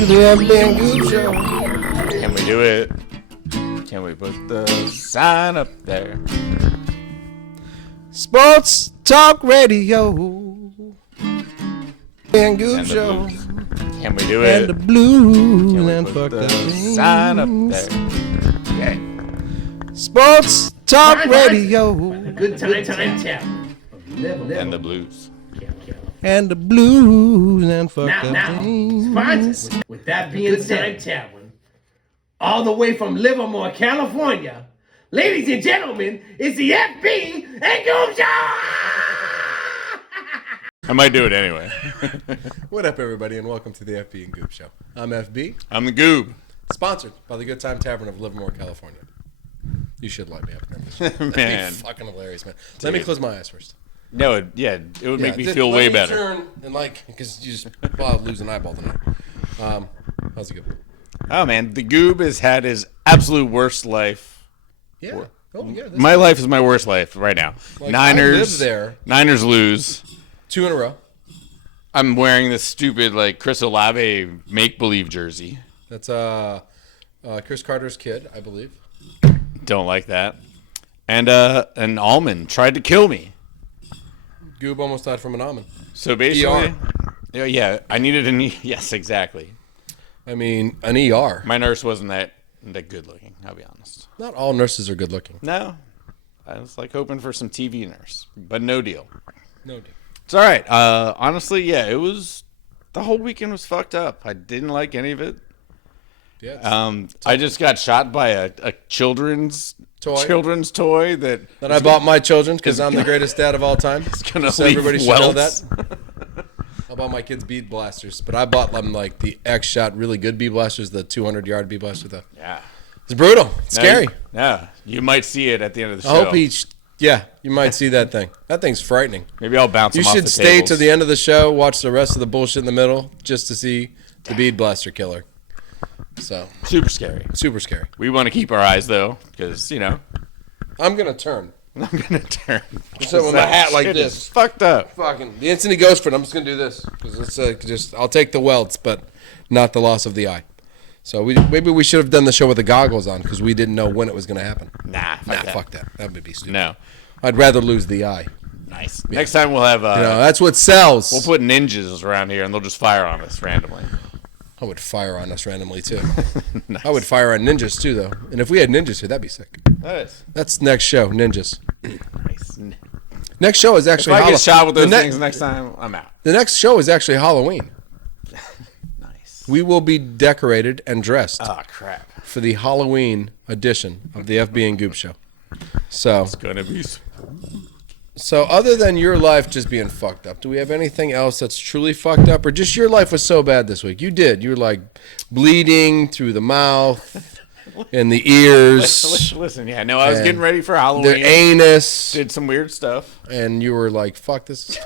to the FB and GooB Show. Can we do it? Can we put the sign up there? Sports Talk Radio. And GooB Show. Blues. Can we do it? And the blues. Can we And put fuck the the sign up there? Okay. Sports Talk Radio. Good time tap. And the blues. And the blues. And fuck the Now, things. sponsors. With that being said, Tavern, all the way from Livermore, California, ladies and gentlemen, it's the FB and GooB Show! I might do it anyway. What up, everybody, and welcome to the FB and GooB Show. I'm FB, I'm the goob. sponsored by the Good Time Tavern of Livermore, California. You should light me up. That'd Man. be fucking hilarious, man. Let me close my eyes first. No, it would make me Yeah, feel let way me better. Turn and because you just lose an eyeball tonight. How's it go? Oh man, the goob has had his absolute worst life. Yeah. Oh yeah. My life is my worst life right now. Like, Niners. I live there. Niners lose. 2 in a row. I'm wearing this stupid Chris Olave make-believe jersey. That's Chris Carter's kid, I believe. Don't like that. And an almond tried to kill me. GooB almost died from an almond. So basically, ER. yeah, I needed an yes, exactly. I mean, an ER. My nurse wasn't that good looking, I'll be honest. Not all nurses are good looking. No. I was hoping for some TV nurse, but no deal. No deal. It's all right. Honestly, yeah, the whole weekend was fucked up. I didn't like any of it. Yeah. I just got shot by a children's toy that I bought my children because I'm the greatest dad of all time. gonna So leave everybody should know welts. that. I bought my kids bead blasters, but I bought them the X-Shot really good bead blasters, the 200-yard bead blaster. Yeah. It's brutal. It's scary. Yeah, you might see it at the end of the I show. hope you might see that thing. That thing's frightening. Maybe I'll bounce You him off should the stay tables. to the end of the show, watch the rest of the bullshit in the middle, just to see the bead blaster killer. So Super scary. super scary. We want to keep our eyes though, because I'm gonna turn. I'm gonna turn. So with my hat like Shit this. is fucked up. Fucking the instant he goes for it, I'm just gonna do this because it's I'll take the welts, but not the loss of the eye. So maybe we should have done the show with the goggles on because we didn't know when it was gonna happen. Nah, Fuck that. That would be stupid. No. I'd rather lose the eye. Nice. Next time we'll have. That's what sells. We'll put ninjas around here and they'll just fire on us randomly. I would fire on us randomly too. Nice. I would fire on ninjas too, though. And if we had ninjas here, that'd be sick. Nice. That's next show, ninjas. Nice. Next show is actually If I get shot with those the things next time, I'm out. The next show is actually Halloween. Nice. We will be decorated and dressed Oh crap. for the Halloween edition of the FB and GooB Show. So, It's gonna be. other than your life just being fucked up, do we have anything else that's truly fucked up, or just your life was so bad this week? You were bleeding through the mouth and the ears, Listen, yeah, no, I was And getting ready for Halloween. the anus, Did some weird stuff. and you were like, "Fuck this."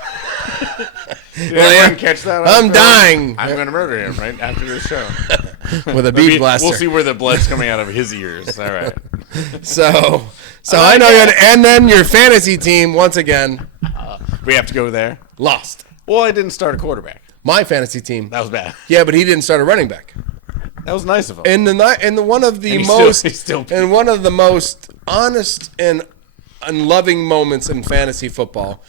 Did anyone catch that? I'm dying. I'm gonna murder him right after this show. With a bead blaster. We'll see where the blood's coming out of his ears. All right. So I know you. And then your fantasy team once again We have to go there. lost. Well, I didn't start a quarterback. My fantasy team. That was bad. Yeah, but he didn't start a running back. That was nice of him. And one of the And he most still- and one of the most honest and unloving moments in fantasy football.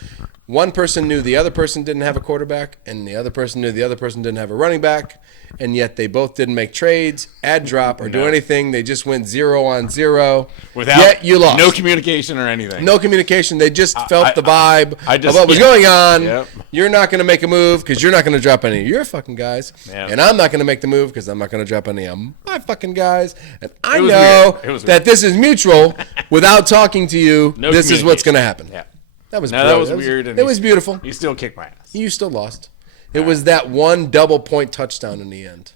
One person knew the other person didn't have a quarterback, and the other person knew the other person didn't have a running back, and yet they both didn't make trades, add drop, or do anything. They just went 0-on-0. Without Yet you lost. no communication or anything. No communication. They just felt the vibe I of what was going on. Yep. You're not going to make a move because you're not going to drop any of your fucking guys. Yeah. And I'm not going to make the move because I'm not going to drop any of my fucking guys. And I It was know weird. It was that this is mutual. Without talking to you, No this is what's going to happen. Yeah. That was No, that was brilliant. weird. And It was beautiful. He still kicked my ass. You still lost. It was that one double point touchdown in the end.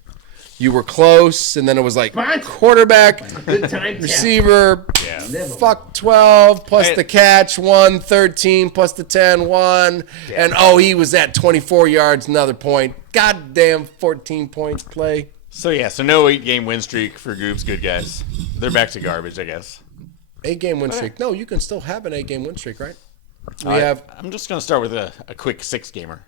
You were close, and then it was quarterback, Good time tap. receiver, Yeah. fuck 12, plus Hey. the catch, 1, 13, plus the 10, 1. And, he was at 24 yards, another point. Goddamn 14-point play. So no 8-game win streak for Goob's good guys. They're back to garbage, I guess. 8-game win streak. No, you can still have an 8-game win streak, right? I'm just gonna start with a quick 6-gamer.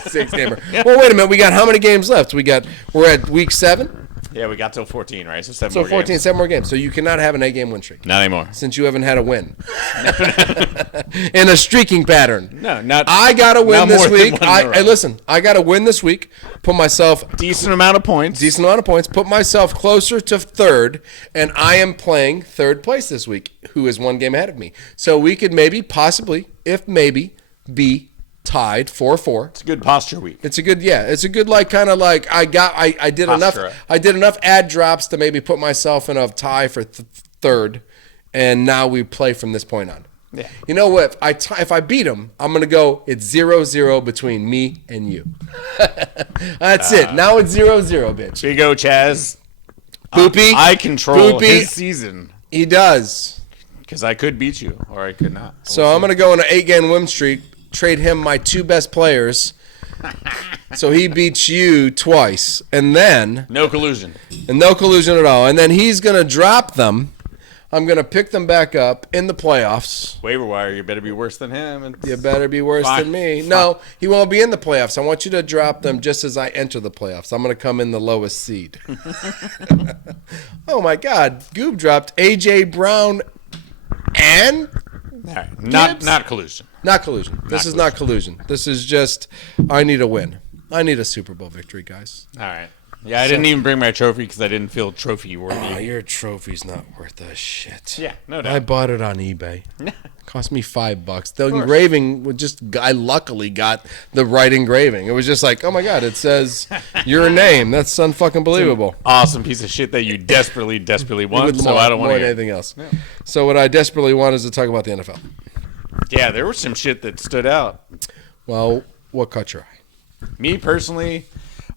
6 gamer. Well, wait a minute. We got how many games left? We're at week 7. Yeah, we got till 14, right? So 7 So more 14, games. 7 more games. So you cannot have an 8-game win streak. Not anymore. Since you haven't had a win. In a streaking pattern. No, not. I got to win not this more than week. one in a row. Hey, listen. I got to win this week. Put myself Decent amount of points. Put myself closer to 3rd, and I am playing 3rd place this week, who is 1 game ahead of me. So we could maybe, possibly, if maybe, be tied 4-4. It's a good posture week. It's a good like kind of like I did Posture. enough ad drops to maybe put myself in a tie for 3rd, and now we play from this point on. Yeah. You know what? If I beat him, I'm gonna go. It's 0-0 between me and you. That's it. Now it's 0-0, bitch. Here you go, Chaz. Boopy. I control Boopy. his season He does. because I could beat you or I could not. So I'm gonna go on an 8-game win streak. Trade him my 2 best players, so he beats you twice, and then No collusion. and no collusion at all. And then he's gonna drop them. I'm gonna pick them back up in the playoffs. Waiver wire, you better be worse than him. You better be worse Fine. than me. No, he won't be in the playoffs. I want you to drop them just as I enter the playoffs. I'm gonna come in the lowest seed. Oh my God, GooB dropped AJ Brown and. All right. Gibbs? Not collusion. Not collusion. This is not collusion. This is just, I need a win. I need a Super Bowl victory, guys. All right. Yeah, I didn't even bring my trophy because I didn't feel trophy worthy. Oh, your trophy's not worth a shit. Yeah, no I doubt. bought it on eBay. Cost me $5. The engraving was just, I luckily got the right engraving. It was just like, oh my God, it says your name. That's unfucking believable. Awesome piece of shit that you desperately want. So I don't want more to than anything else. So what I desperately want is to talk about the NFL. Yeah, there was some shit that stood out. Well, what caught your eye? Me personally,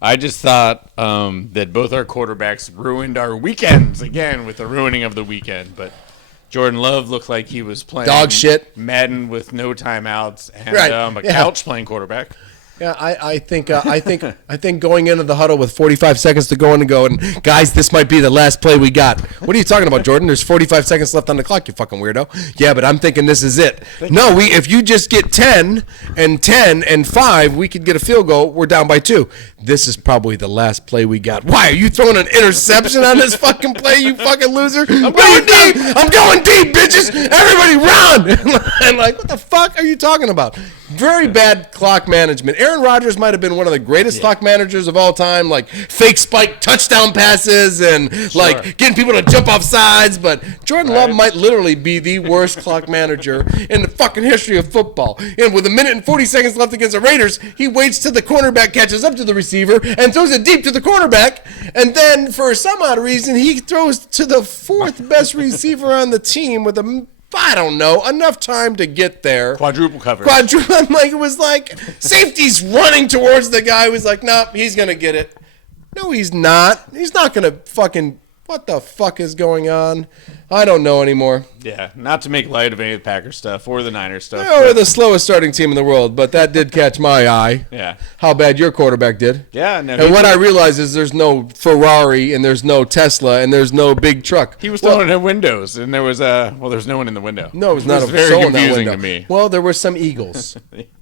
I just thought that both our quarterbacks ruined our weekends again with the ruining of the weekend. But Jordan Love looked like he was playing Dog shit. Madden with no timeouts and Right. a couch playing quarterback. Yeah, I think going into the huddle with 45 seconds to go in and go, and guys, this might be the last play we got. What are you talking about, Jordan? There's 45 seconds left on the clock, you fucking weirdo. Yeah, but I'm thinking this is it. No, if you just get 10 and 5, we could get a field goal. We're down by 2. This is probably the last play we got. Why, are you throwing an interception on this fucking play, you fucking loser? I'm going deep! I'm going deep, bitches! Everybody run! And like, what the fuck are you talking about? Very bad clock management. Aaron Rodgers might have been one of the greatest clock managers of all time, like fake spike touchdown passes and like getting people to jump off sides. But Jordan Love might literally be the worst clock manager in the fucking history of football. And with 1 minute and 40 seconds left against the Raiders, he waits till the cornerback catches up to the receiver and throws it deep to the cornerback. And then for some odd reason, he throws to the 4th best receiver on the team with I don't know, enough time to get there. Quadruple coverage. I'm like, it was like, safety's running towards the guy who's like, nope, he's going to get it. No, he's not. He's not going to fucking, what the fuck is going on? I don't know anymore. Yeah, not to make light of any of the Packers stuff or the Niners stuff. We're the slowest starting team in the world, but that did catch my eye. Yeah. How bad your quarterback did. Yeah, no. And what I realized is there's no Ferrari and there's no Tesla and there's no big truck. He was throwing it in windows, and there was there's no one in the window. No, it was not a very soul in that confusing window. to me. Well, there were some eagles.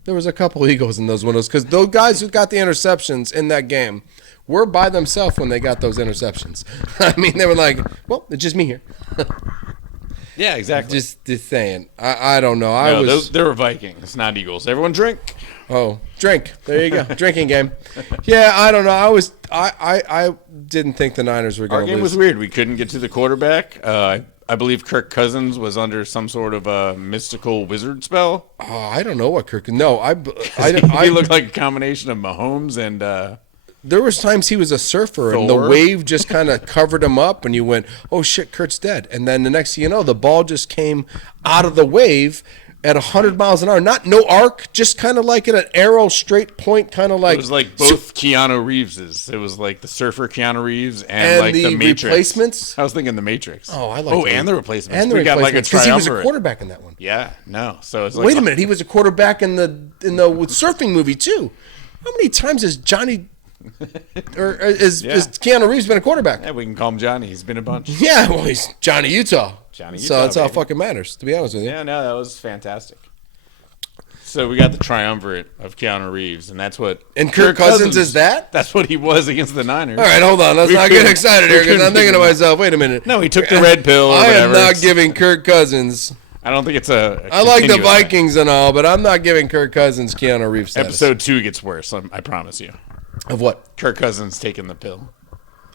There was a couple eagles in those windows because those guys who got the interceptions in that game were by themselves when they got those interceptions. I mean, they were like, well, it's just me here. Yeah, exactly. Just saying. I don't know. They were Vikings, not Eagles. Everyone drink. Oh, drink. There you go. Drinking game. Yeah, I don't know. I didn't think the Niners were going Our to game lose. was weird. We couldn't get to the quarterback. I believe Kirk Cousins was under some sort of a mystical wizard spell. Oh, I don't know what Kirk. No, He looked like a combination of Mahomes and there was times he was a surfer and the Thor. wave just kind of covered him up and you went, oh shit, Kurt's dead. And then the next thing you know, the ball just came out of the wave at 100 miles an hour. Not no arc, just kind of like at an arrow straight point, kind of like. it was like both Keanu Reeveses. It was like the surfer Keanu Reeves and like the Matrix. Replacements. I was thinking the Matrix. Oh, I like. and the replacements. And the we got like a replacements because he was a triumvirate. quarterback in that one. Yeah, no. So it's like Wait a minute, he was a quarterback in the surfing movie too. How many times has Johnny or is Keanu Reeves been a quarterback? Yeah, we can call him Johnny. He's been a bunch. Yeah, well, he's Johnny Utah. Johnny So Utah, that's all baby. fucking matters, to be honest with you. Yeah, no, that was fantastic. So we got the triumvirate of Keanu Reeves, and that's what. And Kirk Cousins is that? That's what he was against the Niners. All right, hold on. Let's not get excited here because I'm thinking to myself, wait a minute. No, he took the red pill. Or I am whatever. not giving Kirk Cousins. I don't think it's a I like the Vikings and all, but I'm not giving Kirk Cousins Keanu Reeves status. Episode 2 gets worse. I promise you. Of what? Kirk Cousins taking the pill.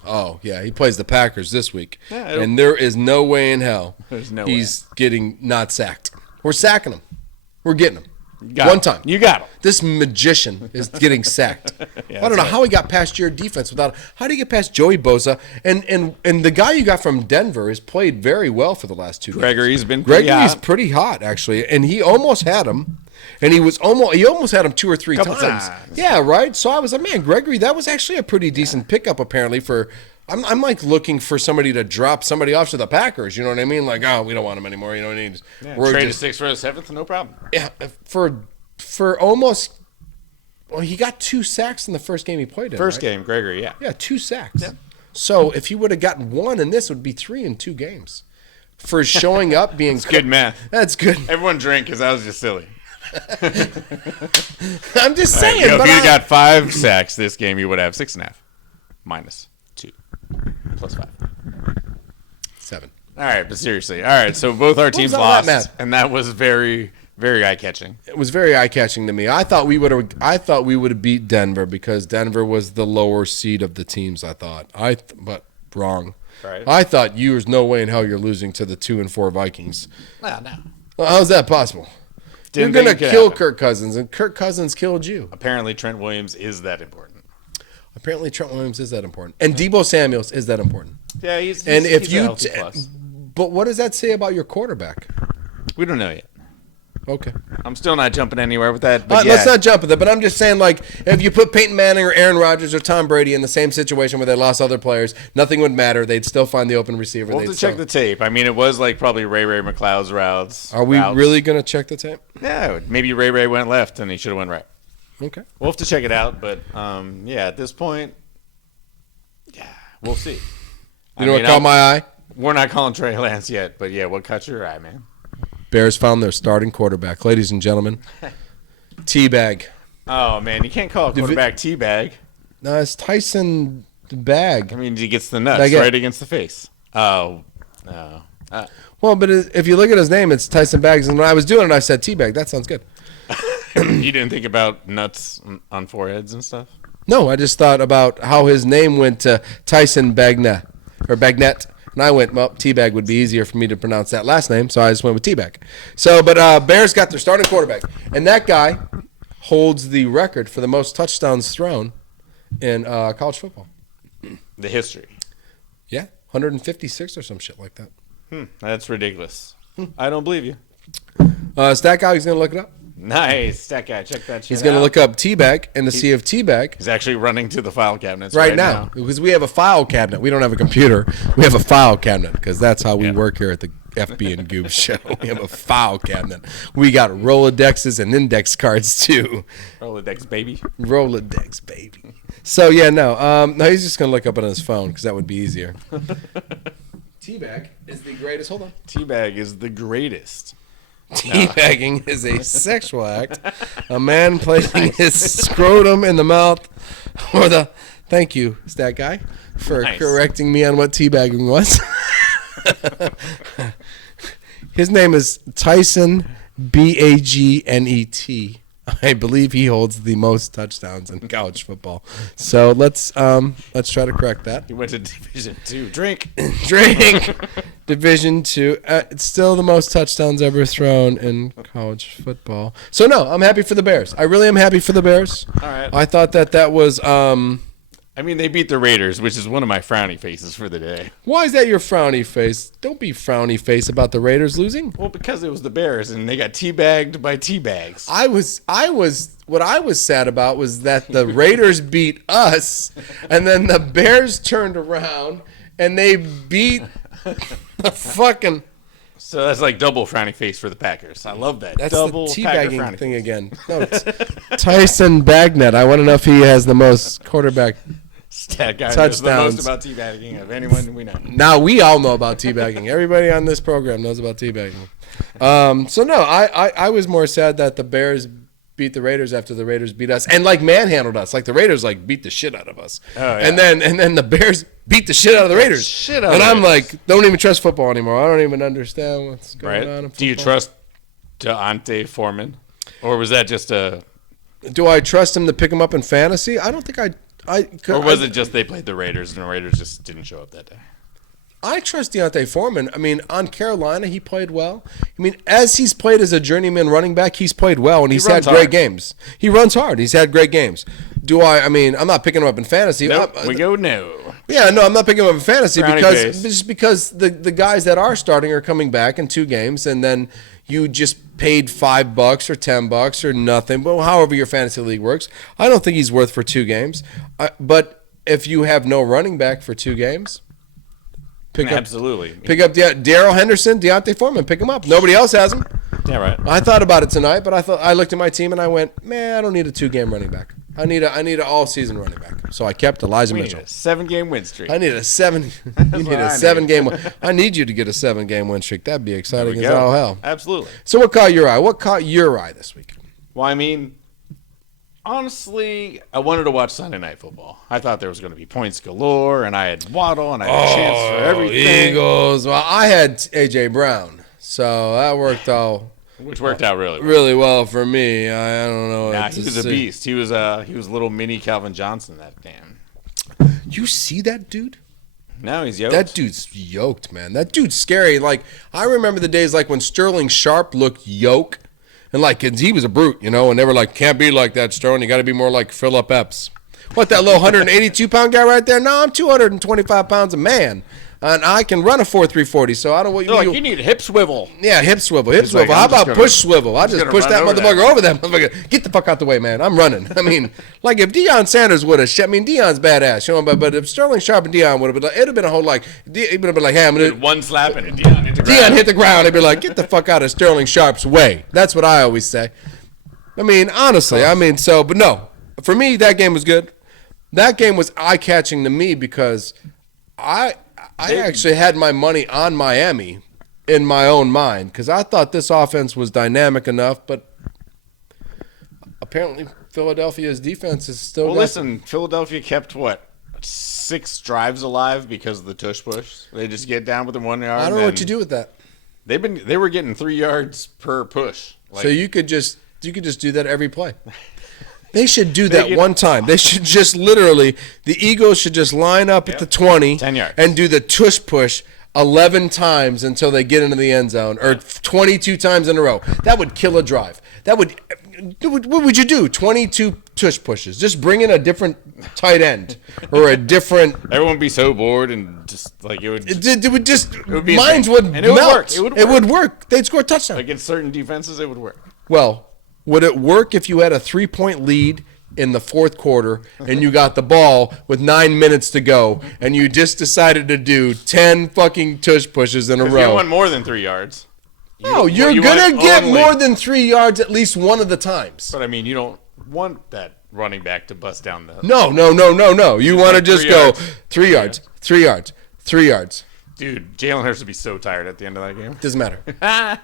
Oh, yeah. He plays the Packers this week. Yeah, and there is no way in hell he's getting not sacked. We're sacking him. We're getting him. Got One him. time. You got him. This magician is getting sacked. Yeah, I don't know how he got past your defense without. How do you get past Joey Bosa? And the guy you got from Denver has played very well for the last 2 games. Gregory's been pretty hot, actually, and he almost had him. And he almost had him 2 or 3 times. Yeah, right. So I was like, man, Gregory, that was actually a pretty decent pickup apparently for. I'm like looking for somebody to drop somebody off to the Packers. You know what I mean? Like, oh, we don't want him anymore. You know what I mean? Yeah, trade a 6th for a 7th, no problem. Yeah, for almost. Well, he got 2 sacks in the first game he played in. First right? game, Gregory, yeah. Yeah, 2 sacks. Yeah. So if he would have gotten 1 in this, it would be 3 in 2 games. For showing up, being good math. That's good. Everyone drink because that was just silly. I'm just saying. If you got 5 sacks this game, you would have 6.5. Minus 2. Plus 5. 7. All right, but seriously. All right, so both our teams lost, and that was very, very eye-catching. It was very eye-catching to me. I thought we would have beat Denver because Denver was the lower seed of the teams. I thought. But wrong. Right. I thought there's no way in hell you're losing to the 2-4 Vikings. No. Well, how's that possible? You're gonna kill Kirk Cousins, and Kirk Cousins killed you. Apparently, Trent Williams is that important. And Deebo Samuels is that important. Yeah, he's But what does that say about your quarterback? We don't know yet. Okay. I'm still not jumping anywhere with that. But Let's not jump at that. But I'm just saying, like, if you put Peyton Manning or Aaron Rodgers or Tom Brady in the same situation where they lost other players, nothing would matter. They'd still find the open receiver. We'll have to check the tape. I mean, it was like probably Ray McLeod's routes. Are we really going to check the tape? Yeah, maybe Ray went left and he should have went right. Okay. We'll have to check it out. But, yeah, at this point, yeah, we'll see. You know what caught my eye? We're not calling Trey Lance yet. But, yeah, what caught your eye, man? Bears found their starting quarterback. Ladies and gentlemen, Teabag. Oh, man, you can't call a quarterback Teabag. No, it's Tyson Bag. I mean, he gets the nuts right against the face. Oh, no. Well, but if you look at his name, it's Tyson Bags. And when I was doing it, I said Teabag. That sounds good. You didn't think about nuts on foreheads and stuff? No, I just thought about how his name went to Tyson Bagnet. And I went, well, Teabag would be easier for me to pronounce that last name, so I just went with Teabag. So, but Bears got their starting quarterback. And that guy holds the record for the most touchdowns thrown in college football. The history. Yeah, 156 or some shit like that. That's ridiculous. I don't believe you. Stat guy, he's going to look it up. Nice. That guy, check that shit He's going to look up Teabag and to see if Teabag. He's actually running to the file cabinets right now. Because we have a file cabinet. We don't have a computer. We have a file cabinet because that's how we work here at the FB and GooB show. We have a file cabinet. We got Rolodexes and index cards too. Rolodex, baby. Rolodex, baby. So, yeah, no, he's just going to look up on his phone because that would be easier. Teabag is the greatest. Hold on. Teabag is the greatest. Teabagging is a sexual act. A man placing his scrotum in the mouth or the. Thank you, stat guy, for correcting me on what teabagging was. His name is Tyson Bagnet. I believe he holds the most touchdowns in college football. So let's try to correct that. He went to Division II. Drink. Division II. It's still the most touchdowns ever thrown in college football. So no, I'm happy for the Bears. I really am happy for the Bears. All right. I thought that was. I mean, they beat the Raiders, which is one of my frowny faces for the day. Why is that your frowny face? Don't be frowny face about the Raiders losing. Well, because it was the Bears, and they got teabagged by teabags. What I was sad about was that the Raiders beat us, and then the Bears turned around and they beat the fucking. So that's like double frowny face for the Packers. I love that. That's double the Packer teabagging frowny thing face. again. No, it's Tyson Bagnet. I want to know if he has the most quarterback. Stat guy knows the most about teabagging of anyone we know. Now we all know about teabagging. Everybody on this program knows about teabagging. So no, I was more sad that the Bears beat the Raiders after the Raiders beat us and like manhandled us. Like the Raiders like beat the shit out of us. Oh, yeah. And then the Bears beat the shit out of the Raiders. And I'm like, don't even trust football anymore. I don't even understand what's going on in football. Do you trust Deontay Foreman? Or was that just a... Do I trust him to pick him up in fantasy? I don't think I or was it just they played the Raiders and the Raiders just didn't show up that day? I trust Deontay Foreman. I mean, on Carolina, he played well. I mean, as he's played as a journeyman running back, he's played well, and he's had great games. He runs hard. He's had great games. I mean, I'm not picking him up in fantasy. Nope, no. Yeah, no, I'm not picking him up in fantasy because the guys that are starting are coming back in 2 games, and then you just paid $5 or $10 or nothing, but however your fantasy league works. I don't think he's worth for 2 games. But if you have no running back for 2 games... Pick up Darrell Henderson, Deontay Foreman. Pick him up. Nobody else has him. Yeah, right. I thought about it tonight, but I looked at my team and I went, man, I don't need a 2-game running back. I need an all-season running back. So I kept Elijah Mitchell. Need a 7-game win streak. I need a 7-game. I need you to get a 7-game win streak. That'd be exciting as all hell. Absolutely. So what caught your eye? What caught your eye this week? Well, I mean, honestly, I wanted to watch Sunday Night Football. I thought there was going to be points galore, and I had Waddle, and I had a chance for everything. Eagles. Well, I had A.J. Brown, so that worked out. Which worked out really well for me. I don't know. Nah, he was a beast. He was a little mini Calvin Johnson, that damn. You see that dude? No, he's yoked. That dude's yoked, man. That dude's scary. Like, I remember the days like when Sterling Sharp looked yoked. And, like, he was a brute, you know, and they were like, can't be like that, Sterling. You got to be more like Philip Epps. What, that little 182-pound guy right there? No, I'm 225 pounds a man. And I can run a 4.340, so I don't want you. You need a hip swivel. Yeah, hip swivel. How about push swivel? I just push that motherfucker over that motherfucker. Get the fuck out the way, man. I'm running. I mean, like if Deion Sanders would have, Deion's badass, you know, but if Sterling Sharp and Deion would have been like, it would have been a whole like, it would have been like, hey, I'm gonna one slap and Deion hit the ground. Deion hit the ground. They'd be like, get the fuck out of Sterling Sharp's way. That's what I always say. I mean, honestly, but no, for me that game was good. That game was eye-catching to me because I actually had my money on Miami in my own mind because I thought this offense was dynamic enough, but apparently Philadelphia's defense is still. Well, listen, Philadelphia kept 6 drives alive because of the tush push. They just get down within 1 yard. I don't know what you do with that. They were getting 3 yards per push. So you could just do that every play. They should do that one time. They should just literally, the Eagles should just line up at the 20 10 yards. And do the tush push 11 times until they get into the end zone or 22 times in a row. That would kill a drive. What would you do? 22 tush pushes. Just bring in a different tight end or a different. Everyone would be so bored and just like it would. It would just. Minds would melt. It would work. They'd score a touchdown. Against certain defenses, it would work. Well. Would it work if you had a 3-point lead in the fourth quarter and you got the ball with 9 minutes to go and you just decided to do 10 fucking tush pushes in a row? You want more than 3 yards. No, you're going to get more than 3 yards at least one of the times. But, I mean, you don't want that running back to bust down the... No. You want to just go 3 yards, 3 yards, 3 yards. Dude, Jalen Hurts would be so tired at the end of that game. Doesn't matter.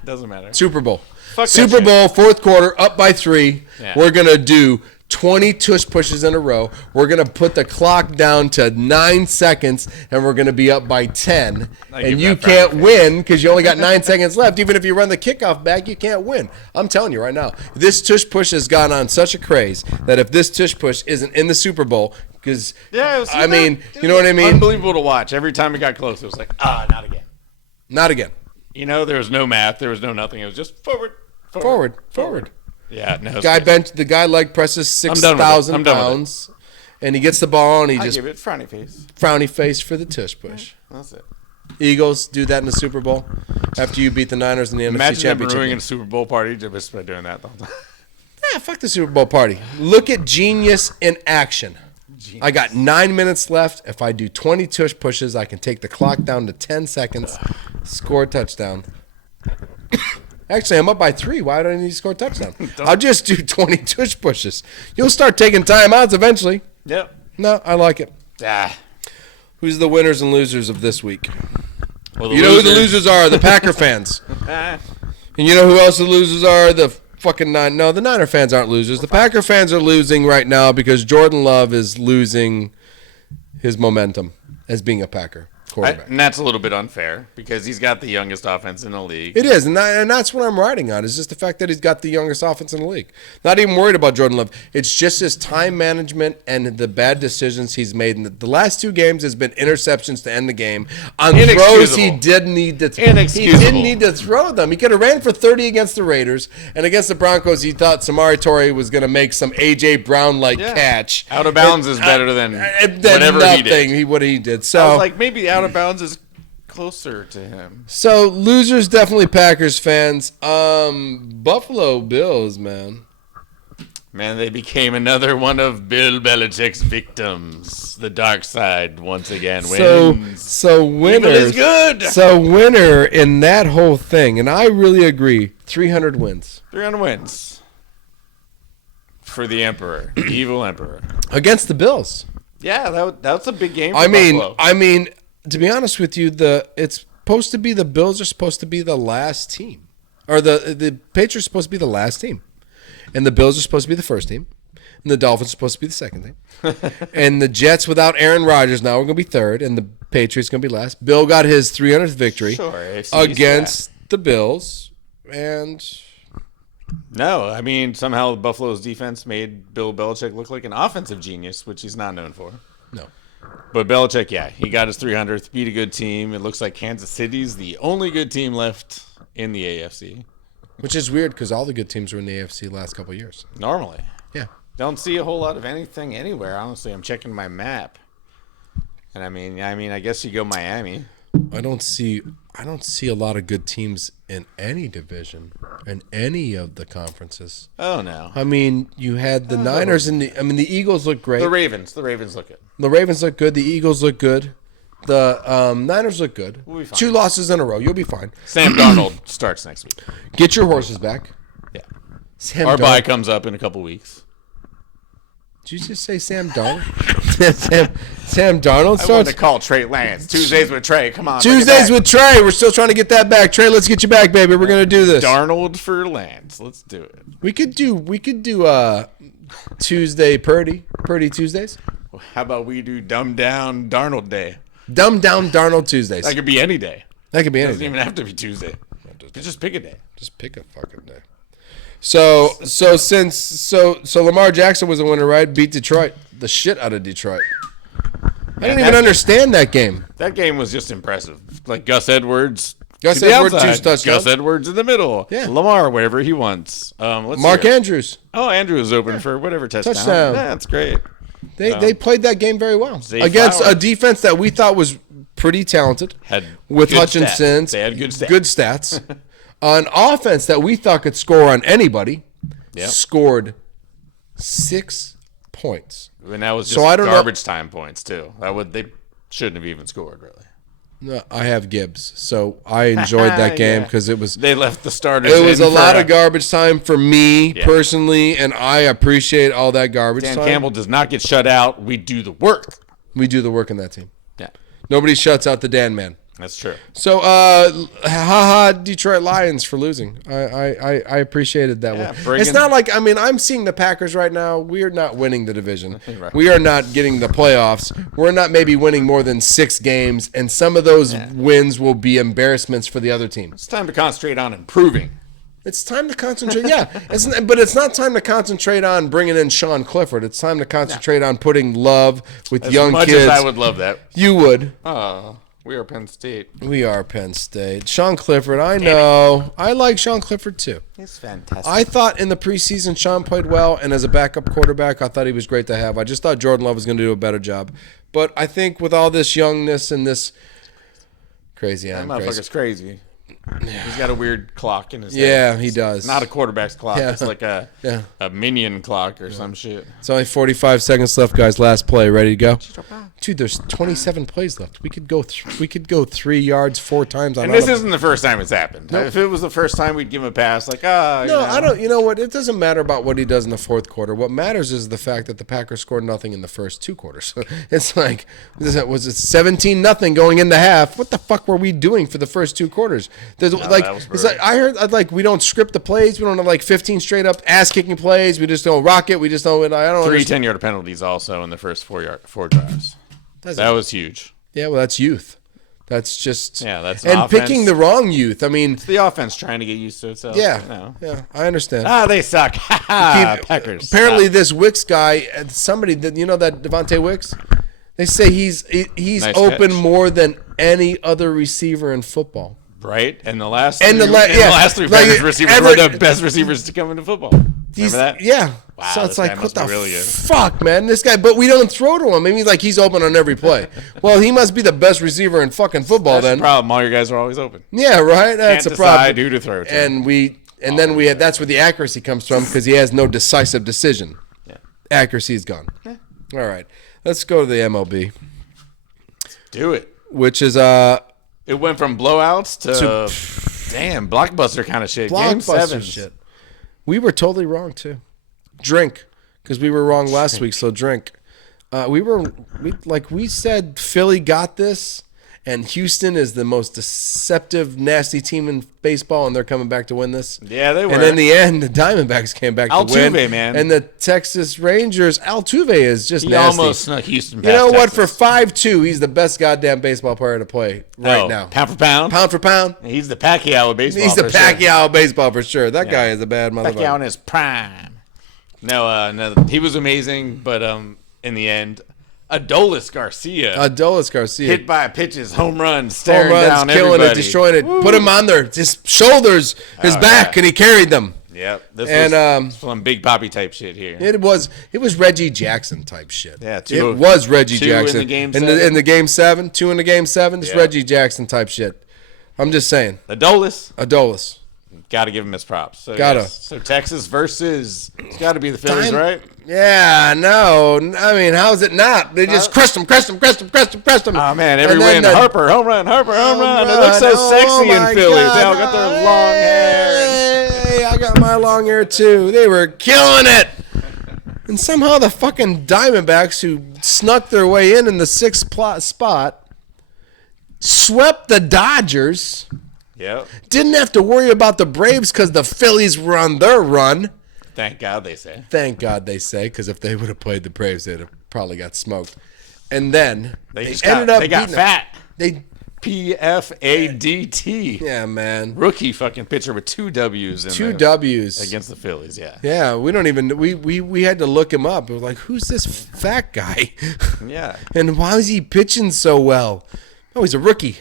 Doesn't matter. Super Bowl. Super Bowl, fourth quarter, up by 3. Yeah. We're going to do 20 tush pushes in a row. We're going to put the clock down to 9 seconds, and we're going to be up by 10. And you can't win because you only got 9 seconds left. Even if you run the kickoff back, you can't win. I'm telling you right now, this tush push has gone on such a craze that if this tush push isn't in the Super Bowl, because, you know what I mean? Unbelievable to watch. Every time it got close, it was like, not again. Not again. You know, there was no math. There was no nothing. It was just forward. Yeah, no. The guy leg presses 6,000 pounds, and he gets the ball and he just give it frowny face. Frowny face for the tush push. Yeah, that's it. Eagles do that in the Super Bowl after you beat the Niners in the NFC Championship. Imagine ruining a Super Bowl party just by doing that the whole time. Yeah, fuck the Super Bowl party. Look at genius in action. Genius. I got 9 minutes left. If I do 20 tush pushes, I can take the clock down to 10 seconds, score a touchdown. Actually, I'm up by 3. Why do I need to score a touchdown? I'll just do 20 tush pushes. You'll start taking timeouts eventually. Yep. No, I like it. Who's the winners and losers of this week? Well, You know who the losers are? The Packer fans. And you know who else the losers are? The fucking No, the Niner fans aren't losers. The Packer fans are losing right now because Jordan Love is losing his momentum as being a Packer quarterback. And that's a little bit unfair because he's got the youngest offense in the league. It is, and that's what I'm riding on, is just the fact that he's got the youngest offense in the league. Not even worried about Jordan Love. It's just his time management and the bad decisions he's made. And the last 2 games has been interceptions to end the game on throws he didn't need to throw. He didn't need to throw them. He could have ran for 30 against the Raiders, and against the Broncos, he thought Samari Torrey was going to make some A.J. Brown-like catch. Out of bounds is better than whatever nothing he did. What he did. So I was like, maybe out of bounds is closer to him. So losers, definitely Packers fans. Buffalo Bills, man. Man, they became another one of Bill Belichick's victims. The dark side once again wins. So winner is good. So winner in that whole thing, and I really agree. 300 wins. 300 wins for the Emperor, the evil Emperor, against the Bills. Yeah, that's a big game. For Buffalo. I mean, to be honest with you, it's supposed to be the Bills are supposed to be the last team, or the Patriots are supposed to be the last team, and the Bills are supposed to be the first team, and the Dolphins are supposed to be the second team, and the Jets without Aaron Rodgers now are going to be third, and the Patriots going to be last. Bill got his 300th victory against the Bills, and no, I mean somehow Buffalo's defense made Bill Belichick look like an offensive genius, which he's not known for. No. But Belichick, yeah, he got his 300th, beat a good team. It looks like Kansas City's the only good team left in the AFC. Which is weird because all the good teams were in the AFC last couple of years. Normally. Yeah. Don't see a whole lot of anything anywhere, honestly. I'm checking my map. And I mean, I guess you go Miami. I don't see a lot of good teams in any division, in any of the conferences. Oh no. I mean, you had the Niners and the Eagles look great. The Ravens look good. The Ravens look good. The Eagles look good. The Niners look good. We'll be fine. 2 losses in a row. You'll be fine. Sam Darnold starts next week. Get your horses back. Yeah. Our bye comes up in a couple weeks. Did you just say Sam Darnold? Sam Darnold starts? I wanted to call Trey Lance. Tuesdays with Trey. Come on. Tuesdays with Trey. We're still trying to get that back. Trey, let's get you back, baby. We're going to do this. Darnold for Lance. Let's do it. We could do Tuesday Purdy Tuesdays. How about we do Dumb Down Darnold Day? Dumb Down Darnold Tuesdays. That could be any day. That could be any day. It doesn't even have to be Tuesday. Just pick a day. Just pick a fucking day. So Lamar Jackson was a winner, right? Beat Detroit. The shit out of Detroit. I didn't even understand that game. That game was just impressive. Like Gus Edwards. 2 touchdowns. Gus Edwards in the middle. Yeah. Lamar, wherever he wants. Mark Andrews. Oh, Andrews open for whatever touchdown. Yeah, that's great. They played that game very well against a defense that we thought was pretty talented. With Hutchinson. They had good stats. Good stats. An offense that we thought could score on anybody. Scored 6 points. And that was just garbage time points too. They shouldn't have even scored really. No, I have Gibbs, so I enjoyed that game because it was. They left the starters. It was a lot of garbage time for me personally, and I appreciate all that garbage time. Dan Campbell does not get shut out. We do the work. We do the work in that team. Yeah. Nobody shuts out the Dan man. That's true. So, Detroit Lions for losing. I appreciated that one. It's not like, I'm seeing the Packers right now. We are not winning the division. Right. We are not getting the playoffs. We're not maybe winning more than 6 games, and some of those wins will be embarrassments for the other team. It's time to concentrate on improving. It's time to concentrate. But it's not time to concentrate on bringing in Sean Clifford. It's time to concentrate on putting love with young kids. As much as I would love that. You would. We are Penn State. We are Penn State. Sean Clifford, I know. I like Sean Clifford, too. He's fantastic. I thought in the preseason Sean played well, and as a backup quarterback, I thought he was great to have. I just thought Jordan Love was going to do a better job. But I think with all this youngness and this... Crazy, that motherfucker's crazy. He's got a weird clock in his head. Yeah, he does. Not a quarterback's clock. Yeah. It's like a minion clock or some shit. It's only 45 seconds left, guys. Last play. Ready to go? Dude, there's 27 plays left. We could go 3 yards 4 times. And this isn't the first time it's happened. Nope. If it was the first time, we'd give him a pass. Like, I don't. You know what? It doesn't matter about what he does in the fourth quarter. What matters is the fact that the Packers scored nothing in the first 2 quarters. It's like, was it 17-0 going into half? What the fuck were we doing for the first 2 quarters? It's like I heard like we don't script the plays. We don't have like 15 straight up ass kicking plays. We just don't rock it. We just don't. I don't. 3 10-yard penalties also in the first 4 drives. That was huge. Yeah, well, that's youth. That's just that's and offense. Picking the wrong youth. I mean, it's the offense trying to get used to itself. Yeah, I understand. They suck. Packers. Apparently, this Wicks guy, somebody that that Devontae Wicks, they say he's nice open catch. More than any other receiver in football. Right, and the last 3 Packers receivers were the best receivers to come into football. Remember that? Yeah. Wow, so it's like, what the really fuck, man? This guy, but we don't throw to him. I mean, like he's open on every play. Well, he must be the best receiver in fucking football. That's then the problem. All your guys are always open. Yeah, right. That's Can't a problem. Decide who to throw to. And then we had that's where the accuracy comes from because he has no decisive decision. Yeah. Accuracy is gone. Yeah. All right, let's go to the MLB. Do it. Which is It went from blowouts to damn blockbuster kind of shit. Game 7 shit. We were totally wrong too. Drink, because we were wrong last week. So drink. We said Philly got this, and Houston is the most deceptive, nasty team in baseball, and they're coming back to win this. Yeah, they were. And in the end, the Diamondbacks came back to win. Altuve, man. And the Texas Rangers, Altuve is just nasty. He almost snuck Houston past You know what? Texas. For 5'2", he's the best goddamn baseball player to play right now. Pound for pound? Pound for pound. He's the Pacquiao of baseball. He's the Pacquiao of baseball for sure. That guy is a bad motherfucker. Pacquiao in his prime. No, he was amazing, but in the end, Adolis Garcia hit by pitches, home runs, staring down killing everybody. it, destroying it. Woo. Put him on there, his shoulders, his back, and he carried them. Yep, this was some Big Papi type shit here. It was Reggie Jackson type shit. Yeah, it was Reggie Jackson in the game 7. In the game 7, 2 in the game 7. It's Reggie Jackson type shit. I'm just saying. Adolis. Got to give him his props. So, Gotta. So Texas versus, it's got to be the Phillies, right? Yeah, no. I mean, how is it not? They just crushed him. Oh, man, every win. Harper, home run. It looks so sexy in Philly. They all got their long hair. Hey, I got my long hair, too. They were killing it. And somehow the fucking Diamondbacks, who snuck their way in the 6th spot, swept the Dodgers. Yep. Didn't have to worry about the Braves because the Phillies were on their run. Thank God, they say. Because if they would have played the Braves, they'd have probably got smoked. And then they got fat. They PFADT. Yeah, man. Rookie fucking pitcher with 2 W's. Against the Phillies, yeah. Yeah, we don't even we had to look him up. It was like, who's this fat guy? Yeah. And why is he pitching so well? Oh, he's a rookie.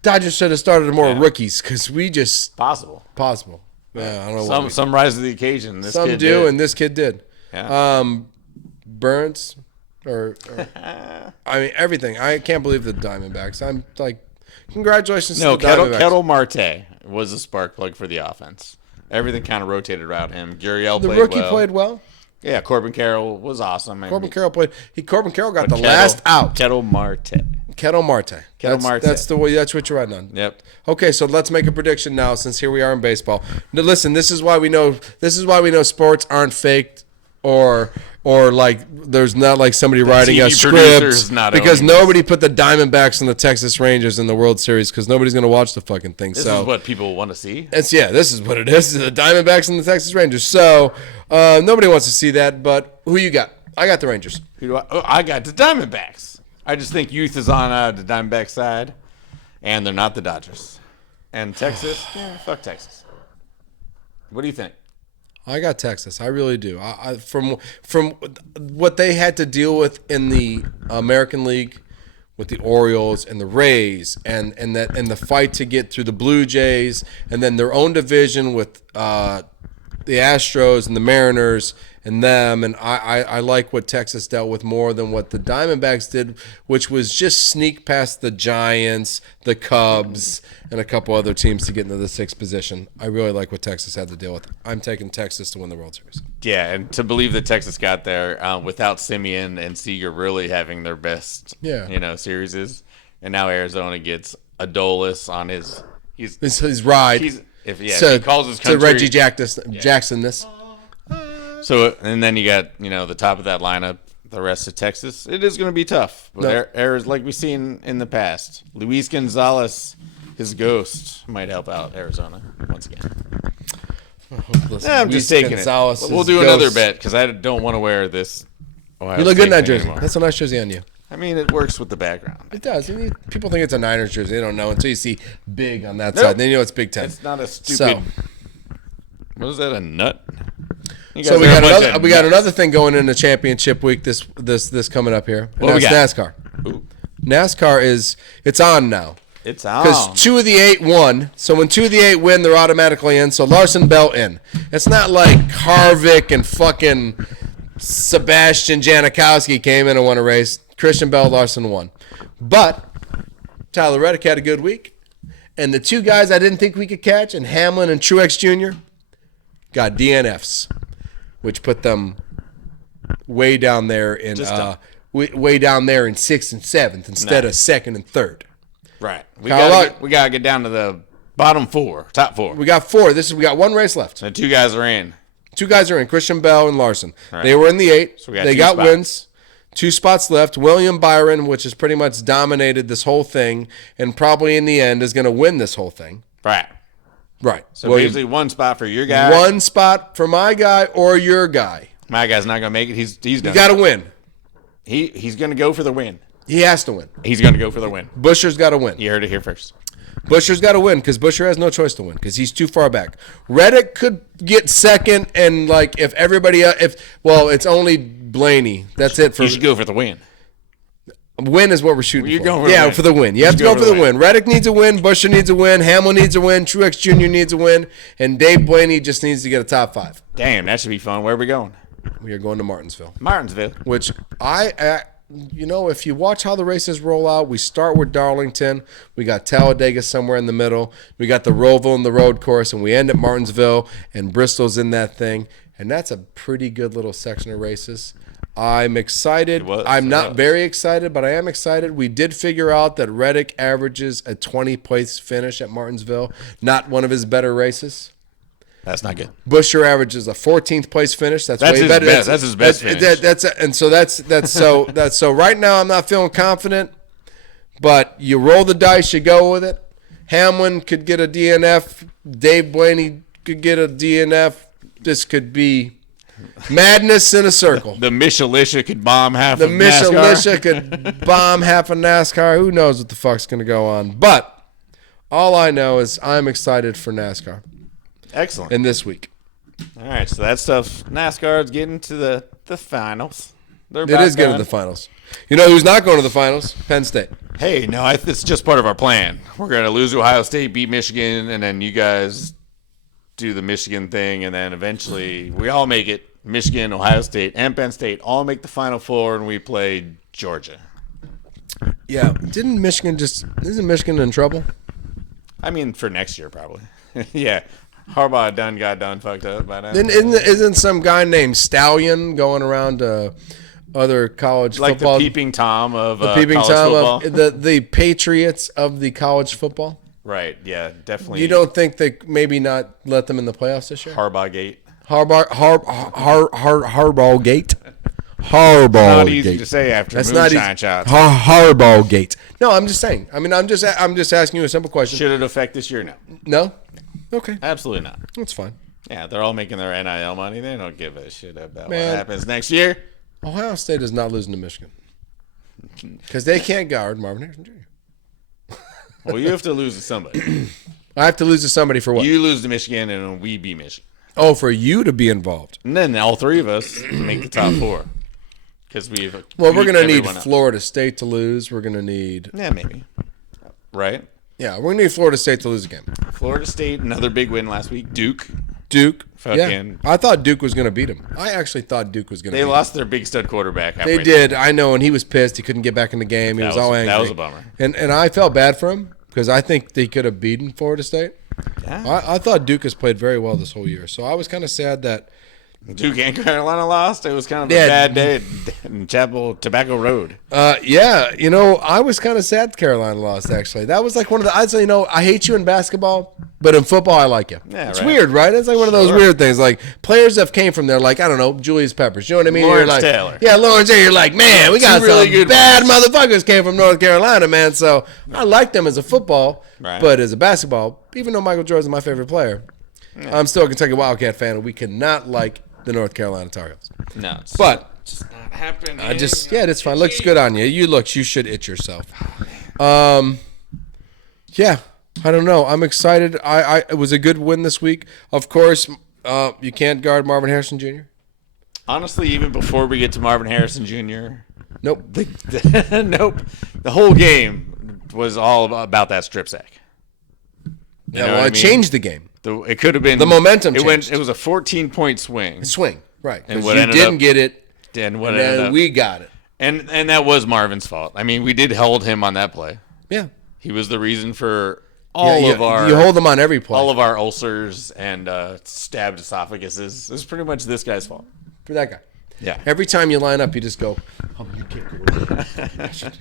Dodgers should have started more rookies because we just possible. Yeah, I don't know. Some rise to the occasion. Some kid do, and this kid did. Yeah. Burns, or I mean everything. I can't believe the Diamondbacks. I'm like, congratulations. No, to the Diamondbacks. Kettle Marte was a spark plug for the offense. Everything kind of rotated around him. Gurriel played well. The rookie played well. Yeah, Corbin Carroll was awesome. Corbin Carroll got the last out. Kettle Marte. That's the way. That's what you're writing on. Yep. Okay, so let's make a prediction now, since here we are in baseball. Now, listen, this is why we know sports aren't faked, or like there's not like somebody writing a script because nobody put the Diamondbacks and the Texas Rangers in the World Series because nobody's gonna watch the fucking thing. This is what people want to see. This is what it is. The Diamondbacks and the Texas Rangers. So nobody wants to see that. But who you got? I got the Rangers. Who do I? Oh, I got the Diamondbacks. I just think youth is on the Diamondback side, and they're not the Dodgers. And Texas, fuck Texas. What do you think? I got Texas. I really do. From what they had to deal with in the American League with the Orioles and the Rays, and the fight to get through the Blue Jays, and then their own division with the Astros and the Mariners and them, and I like what Texas dealt with more than what the Diamondbacks did, which was just sneak past the Giants, the Cubs, and a couple other teams to get into the 6th position. I really like what Texas had to deal with. I'm taking Texas to win the World Series. Yeah, and to believe that Texas got there without Simeon and Seager really having their best, series is, and now Arizona gets Adolis on his ride. If he calls his country to Reggie Jackson this. So and then you got the top of that lineup, the rest of Texas. It is going to be tough, but errors like we've seen in the past. Luis Gonzalez, his ghost, might help out Arizona once again. I'm just taking it. We'll do another bet because I don't want to wear this. You look good in that jersey. That's a nice jersey on you. I mean, it works with the background. It does. People think it's a Niners jersey. They don't know until you see big on that side. Then you know it's Big Ten. It's not a stupid. What is that? A nut? So we got another thing going into championship week this coming up here. And that's NASCAR. Ooh. NASCAR it's on now. It's on. Because 2 of the 8 won. So when 2 of the 8 win, they're automatically in. So Larson Bell in. It's not like Harvick and fucking Sebastian Janikowski came in and won a race. Christian Bell, Larson won. But Tyler Reddick had a good week. And the 2 guys I didn't think we could catch, and Hamlin and Truex Jr., got DNFs, which put them way down there in way down there in 6th and 7th instead of 2nd and 3rd. Right. We gotta get down to the bottom 4, top 4. We got 4. We got 1 race left. So 2 guys are in. 2 guys are in, Christian Bell and Larson. Right. They were in the 8. So they got wins. 2 spots left. William Byron, which has pretty much dominated this whole thing, and probably in the end is going to win this whole thing. Right. So basically 1 spot for your guy. 1 spot for my guy or your guy. My guy's not going to make it. He's done. You got to win. He's going to go for the win. He has to win. He's going to go for the win. Buscher's got to win. You heard it here first. Buscher's got to win because Buscher has no choice to win because he's too far back. Reddick could get 2nd, and if everybody it's only Blaney. That's it for. You should go for the win. Win is what we're shooting for. Going for for the win. You have to go for the win. Reddick needs a win. Buscher needs a win. Hamill needs a win. Truex Jr. needs a win. And Dave Blaney just needs to get a top 5. Damn, that should be fun. Where are we going? We are going to Martinsville. Which if you watch how the races roll out, we start with Darlington. We got Talladega somewhere in the middle. We got the Roval and the road course, and we end at Martinsville, and Bristol's in that thing. And that's a pretty good little section of races. I'm excited. I'm not very excited, but I am excited. We did figure out that Reddick averages a 20th-place finish at Martinsville, not one of his better races. That's not good. Buscher averages a 14th place finish. That's way better. That's his best finish. So right now I'm not feeling confident, but you roll the dice, you go with it. Hamlin could get a DNF. Dave Blaney could get a DNF. This could be madness in a circle. The Michelicia could bomb half of NASCAR. The Michelicia could bomb half of NASCAR. Who knows what the fuck's going to go on. But all I know is I'm excited for NASCAR. Excellent. In this week. All right, so that stuff, NASCAR is getting to the finals. It is getting to the finals. You know who's not going to the finals? Penn State. Hey, no, it's just part of our plan. We're going to lose to Ohio State, beat Michigan, and then you guys do the Michigan thing, and then eventually we all make it. Michigan, Ohio State, and Penn State all make the Final Four, and we play Georgia. Yeah. Isn't Michigan in trouble? I mean, for next year, probably. Yeah. Harbaugh got done fucked up by now. Isn't some guy named Stallion going around to other college football? Like the peeping Tom of the Patriots of the college football? Right, yeah, definitely. You don't think they maybe not let them in the playoffs this year? Harbaugh Gate. Harbaugh Gate. Not easy to say after moonshine shots. Harbaugh Gate. No, I'm just saying. I mean, I'm just asking you a simple question. Should it affect this year? No. No? Okay. Absolutely not. That's fine. Yeah, they're all making their NIL money. They don't give a shit about what happens next year. Ohio State is not losing to Michigan because they can't guard Marvin Harrison Jr. Well, you have to lose to somebody. I have to lose to somebody for what? You lose to Michigan, and we beat Michigan. Oh, for you to be involved. And then all 3 of us make the top 4. Because we're going to need Florida State to lose. We're going to need... Yeah, maybe. Right? Yeah, we're going to need Florida State to lose again. Florida State, another big win last week. Duke. Duke. Fucking. Yeah. I thought Duke was going to beat him. I actually thought Duke was going to beat him. They lost their big stud quarterback. They did. I know, and he was pissed. He couldn't get back in the game. He was all angry. That was a bummer. And I felt bad for him because I think they could have beaten Florida State. Yeah. I thought Duke has played very well this whole year. So I was kind of sad that Duke and Carolina lost. It was kind of a bad day in Tobacco Road. Yeah, I was kind of sad Carolina lost, actually. That was like one of the, I'd say, I hate you in basketball, but in football, I like you. Yeah, it's right. weird, right? It's like one of those weird things. Like, players that came from there, like, I don't know, Julius Peppers. You know what I mean? Lawrence Taylor. Yeah, Lawrence Taylor. You're like, man, we got really some good bad motherfuckers came from North Carolina, man. So I like them as a football, but as a basketball, even though Michael Jordan's my favorite player, I'm still a Kentucky Wildcat fan, and we cannot like the North Carolina Tar Heels. No, it's just not happening. It's fine. Looks good on you. You should itch yourself. Yeah, I don't know. I'm excited. It was a good win this week. Of course, you can't guard Marvin Harrison Jr. Honestly, even before we get to Marvin Harrison Jr., Nope. Nope. The whole game was all about that strip sack. It changed the game. It could have been the momentum. It was a 14-point swing. Right? And what you didn't get it, and then we got it. And that was Marvin's fault. I mean, we did hold him on that play. Yeah, he was the reason for all of our. You hold him on every play. All of our ulcers and stabbed esophaguses. It was pretty much this guy's fault. For that guy. Yeah. Every time you line up, you just go, you can't go.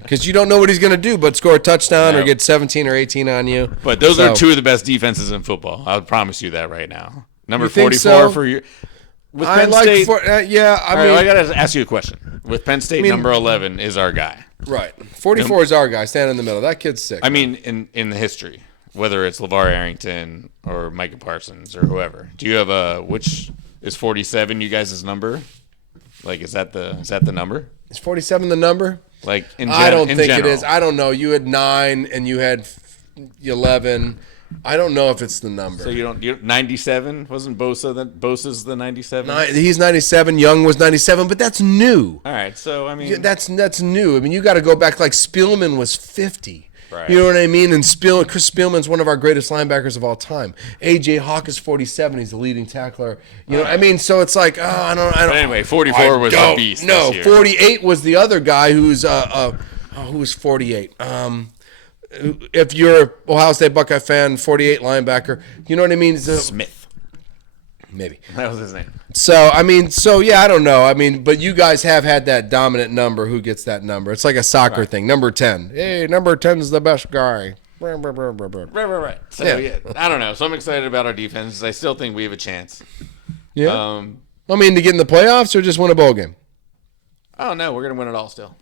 Because you don't know what he's going to do, but score a touchdown or get 17 or 18 on you. But those are two of the best defenses in football. I would promise you that right now. Number 44 for you. With Penn State. I got to ask you a question. With Penn State, number 11 is our guy. Right. 44 is our guy, standing in the middle. That kid's sick. I mean, in the history, whether it's LeVar Arrington or Micah Parsons or whoever, do you have which is 47 you guys' number? Like, is that the number? Is 47 the number? Like, I don't think it is. I don't know. You had 9 and you had 11. I don't know if it's the number. So you 97? Wasn't Bosa's the 97? He's 97. Young was 97, but that's new. All right. So I mean, that's new. I mean, you got to go back. Like Spielman was 50. Right. You know what I mean? And Chris Spielman's one of our greatest linebackers of all time. A.J. Hawk is 47. He's the leading tackler. You know, I mean, so it's like, I don't. But anyway, 44 was the beast. No, 48 was the other guy who's who was 48. If you're an Ohio State Buckeye fan, 48 linebacker. You know what I mean? Smith. Maybe. That was his name. So, I don't know. I mean, but you guys have had that dominant number. Who gets that number? It's like a soccer thing. Number 10. Hey, number 10 is the best guy. Right. So, yeah, I don't know. So I'm excited about our defense. I still think we have a chance. Yeah. To get in the playoffs or just win a bowl game? Oh, no. We're going to win it all still.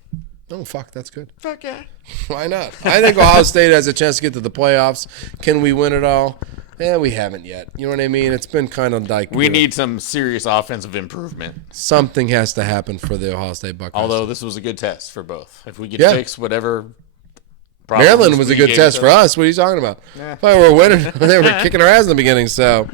Oh, fuck. That's good. Fuck yeah. Why not? I think Ohio State has a chance to get to the playoffs. Can we win it all? Yeah, we haven't yet. You know what I mean? It's been kind of like... We need some serious offensive improvement. Something has to happen for the Ohio State Buckeyes. Although this was a good test for both. If we could fix whatever problems... Maryland was a good test for us. What are you talking about? Yeah. Well, we're winning. They were kicking our ass in the beginning, so...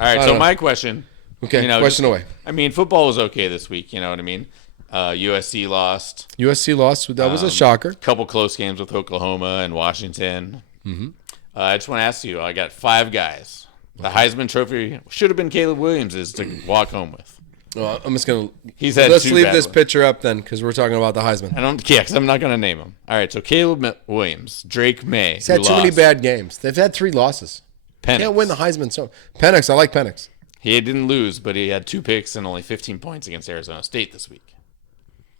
All right, so my question... Okay, question away. I mean, football was okay this week, you know what I mean? USC lost. That was a shocker. Couple close games with Oklahoma and Washington. Mm-hmm. I just want to ask you, I got 5 guys. The Heisman Trophy should have been Caleb Williams' to walk home with. Well, I'm just going to... Let's leave this picture up then, because we're talking about the Heisman. Because I'm not going to name him. All right, so Caleb Williams, Drake May. He's had too many bad games. They've had 3 losses. Penix. Can't win the Heisman. So Penix, I like Penix. He didn't lose, but he had 2 picks and only 15 points against Arizona State this week.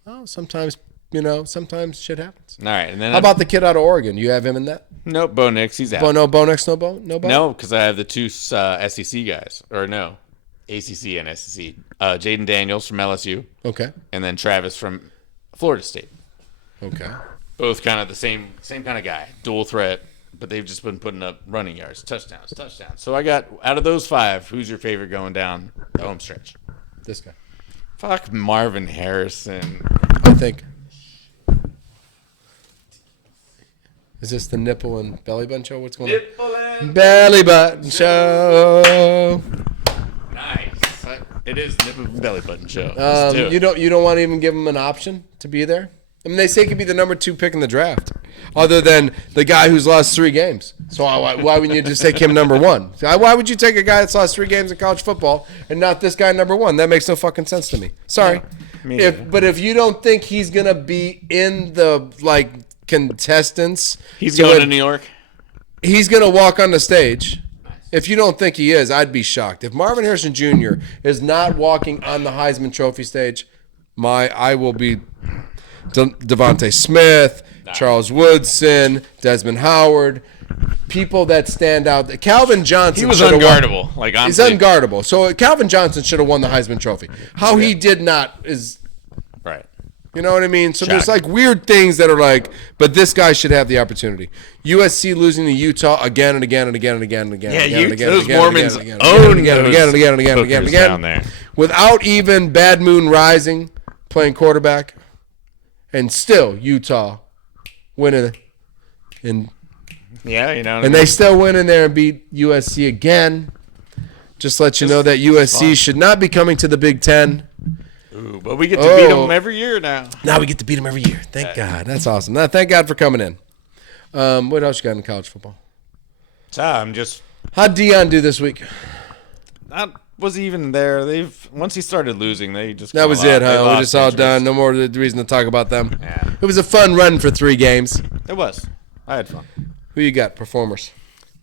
Oh, sometimes shit happens. All right, and then how about the kid out of Oregon? You have him in that? Nope, Bo Nix, he's out. No Bo Nix, no Bo? No, because I have the 2 SEC guys. Or no, ACC and SEC. Jaden Daniels from LSU. Okay. And then Travis from Florida State. Okay. Both kind of the same kind of guy. Dual threat, but they've just been putting up running yards, touchdowns. So I got, out of those 5, who's your favorite going down the home stretch? This guy. Fuck Marvin Harrison. I think. Is this the nipple and belly button show? What's going on? Belly button show. Nice. It is nipple and belly button show. You don't want to even give him an option to be there? I mean, they say he could be the number 2 pick in the draft. other than the guy who's lost 3 games. So why wouldn't you just take him number 1? Why would you take a guy that's lost 3 games in college football and not this guy number 1? That makes no fucking sense to me. Sorry. But if you don't think he's gonna be in the contestants, he's going to New York. He's gonna walk on the stage. If you don't think he is, I'd be shocked. If Marvin Harrison Jr. is not walking on the Heisman Trophy stage, I will be Devontae Smith, Charles Woodson, Desmond Howard, people that stand out. Calvin Johnson. He was unguardable. He's unguardable. So Calvin Johnson should have won the Heisman Trophy. How he did not is right. You know what I mean? So there's weird things that are but this guy should have the opportunity. USC losing to Utah again and again and again and again and again. Yeah, those Mormons own again and again down there. Without even Bad Moon Rising playing quarterback, and still Utah winning. And they still went in there and beat USC again. Just let you know that USC should not be coming to the Big Ten. Ooh, but we get to beat them every year now. Now we get to beat them every year. Thank God. That's awesome. Thank God for coming in. What else you got in college football? How'd Deion do this week? That was even there. Once he started losing, they just that was it, huh? We're just all done. No more reason to talk about them. Yeah. It was a fun run for 3 games. It was. I had fun. Who you got? Performers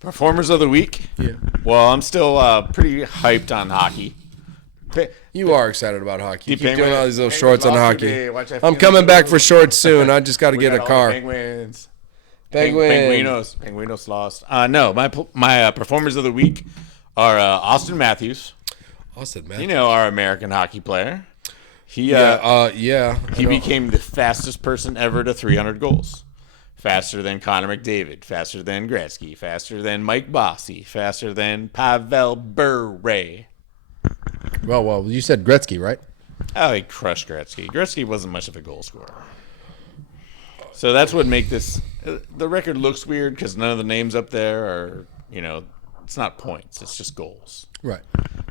of the week? Yeah. Well, I'm still pretty hyped on hockey. You are excited about hockey. You keep doing all these little shorts on hockey. I'm coming back for shorts soon. I just got to get a car. Penguinos lost. No, my performers of the week are Austin Matthews. You know, our American hockey player. He became the fastest person ever to 300 goals. Faster than Connor McDavid, faster than Gretzky, faster than Mike Bossy, faster than Pavel Bure. Well, you said Gretzky, right? Oh, he crushed Gretzky. Gretzky wasn't much of a goal scorer. So that's what make this the record looks weird because none of the names up there are, it's not points. It's just goals. Right.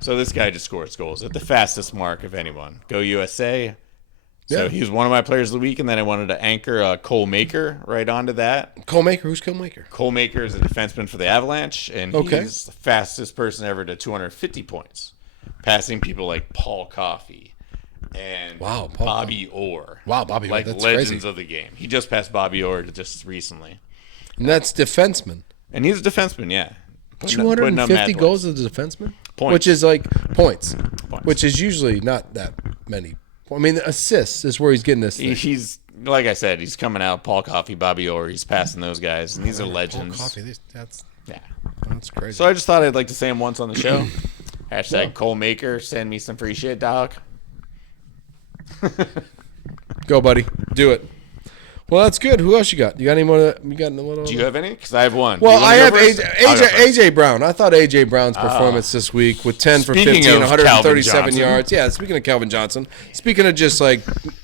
So this guy just scores goals at the fastest mark of anyone. Go USA. So he was one of my players of the week, and then I wanted to anchor Cole Maker right onto that. Cole Maker? Who's Cole Maker? Cole Maker is a defenseman for the Avalanche, and he's the fastest person ever to 250 points, passing people like Paul Coffey and Bobby Orr. Wow, Bobby Orr, that's legends crazy. Of the game. He just passed Bobby Orr just recently. And that's defenseman. And he's a defenseman, yeah. 250 goals as a defenseman? Points. Which is points. Which is usually not that many. I mean, assists is where he's getting this thing. He's, like I said, he's coming out. Paul Coffey, Bobby Orr, he's passing those guys, and these are legends. Paul Coffey, that's crazy. So I just thought I'd like to say him once on the show. # Cole Maker, send me some free shit, dog. Go, buddy. Do it. Well, that's good. Who else you got? You got any more? Do you have any? Because I have one. Well, I have AJ Brown. I thought AJ Brown's performance this week with 10 for 15, 137 yards. Yeah, speaking of Calvin Johnson. Speaking of just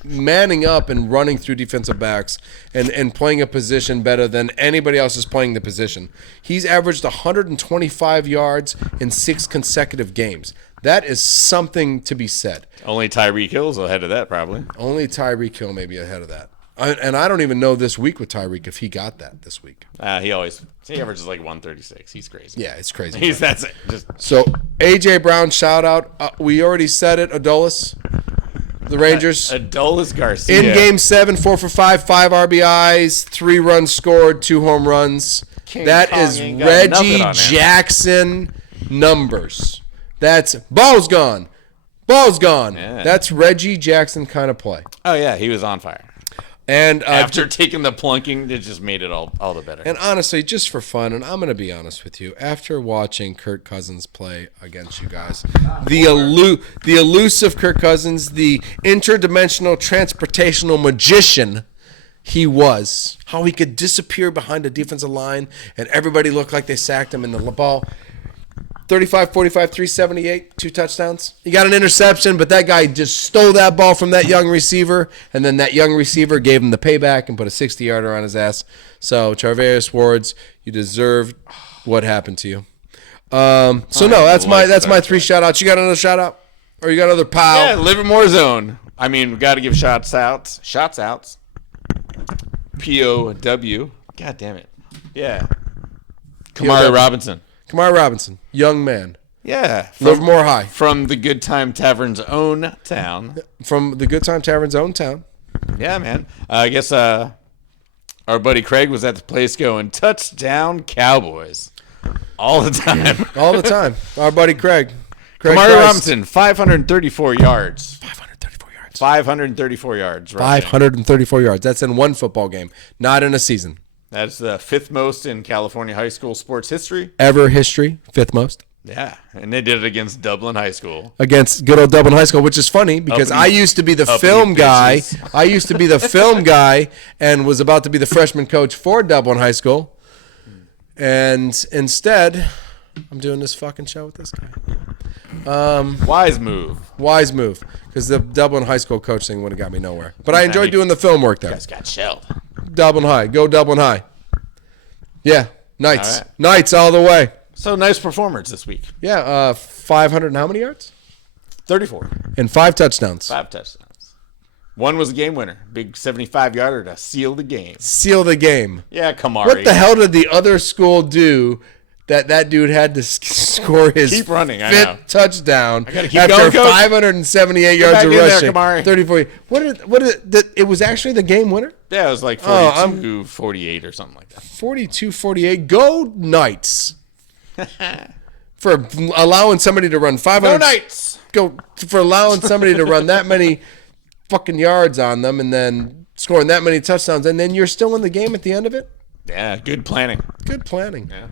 manning up and running through defensive backs and playing a position better than anybody else is playing the position. He's averaged 125 yards in 6 consecutive games. That is something to be said. Only Tyreek Hill's ahead of that, probably. Only Tyreek Hill may be ahead of that. And I don't even know this week with Tyreek if he got that this week. He averages 136. He's crazy. Yeah, it's crazy. That's it. So AJ Brown, shout out. We already said it. Adolis, the Rangers. Adolis Garcia in Game 7, 4 for 5, 5 RBIs, 3 runs scored, 2 home runs. That is Reggie Jackson numbers. That's ball's gone. Yeah. That's Reggie Jackson kind of play. Oh yeah, he was on fire. And after taking the plunking, it just made it all the better. And honestly, just for fun, and I'm going to be honest with you, after watching Kirk Cousins play against you guys, the elusive Kirk Cousins, the interdimensional transportational magician he was, how he could disappear behind a defensive line and everybody looked like they sacked him in the ball. 35, 45, 378, 2 touchdowns. He got an interception, but that guy just stole that ball from that young receiver, and then that young receiver gave him the payback and put a 60-yarder on his ass. So, Charvarius Wards, you deserved what happened to you. That's my 3 shout-outs. You got another shout-out? Or you got another pal? Yeah, Livermore Zone. I mean, we got to give shots outs. POW. God damn it. Yeah. Kamari Robinson. Kamari Robinson, young man. Yeah. Livermore High. From the Good Time Tavern's own town. From the Good Time Tavern's own town. Yeah, man. I guess our buddy Craig was at the place going, touchdown Cowboys. All the time. All the time. Our buddy Craig. Kamari Robinson, 534 yards. 534 yards. 534 yards. Rushing. 534 yards. That's in one football game, not in a season. That's the fifth most in California high school sports history. Ever history, fifth most. Yeah, and they did it against Dublin High School. Against good old Dublin High School, which is funny because I used to be the film guy. I used to be the film guy and was about to be the freshman coach for Dublin High School. And instead, I'm doing this fucking show with this guy. Wise move. Wise move. Because the Dublin High School coach thing would have got me nowhere. But I enjoyed doing the film work there. You guys got shelled. Dublin High. Go Dublin High. Yeah. Knights. All right. Knights all the way. So nice performance this week. Yeah. 500 and how many yards? 34. And 5 touchdowns. 5 touchdowns. One was a game winner. Big 75-yarder to seal the game. Seal the game. Yeah, Kamari. What the hell did the other school do that dude had to score his keep running, I fifth know. touchdown I gotta keep after going, Coach. 578 yards of rushing? Kamari. 34. It was actually the game winner? Yeah, it was like 42, 48 or something like that. 42-48. Go Knights. For allowing somebody to run 500. Go Knights. For allowing somebody to run that many fucking yards on them and then scoring that many touchdowns and then you're still in the game at the end of it? Yeah, good planning. Good planning. Yeah.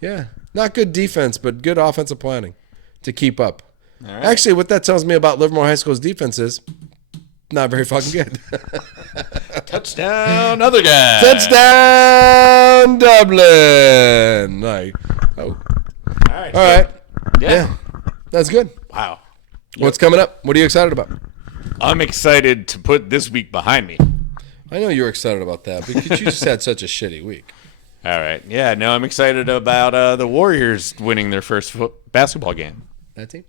Yeah. Not good defense, but good offensive planning to keep up. All right. Actually, what that tells me about Livermore High School's defense is not very fucking good. Touchdown, other guy. Touchdown, Dublin. All right. Yeah. That's good. Wow. What's coming up? What are you excited about? I'm excited to put this week behind me. I know you're excited about that because you just had such a shitty week. All right. Yeah, no, I'm excited about the Warriors winning their first basketball game. That team?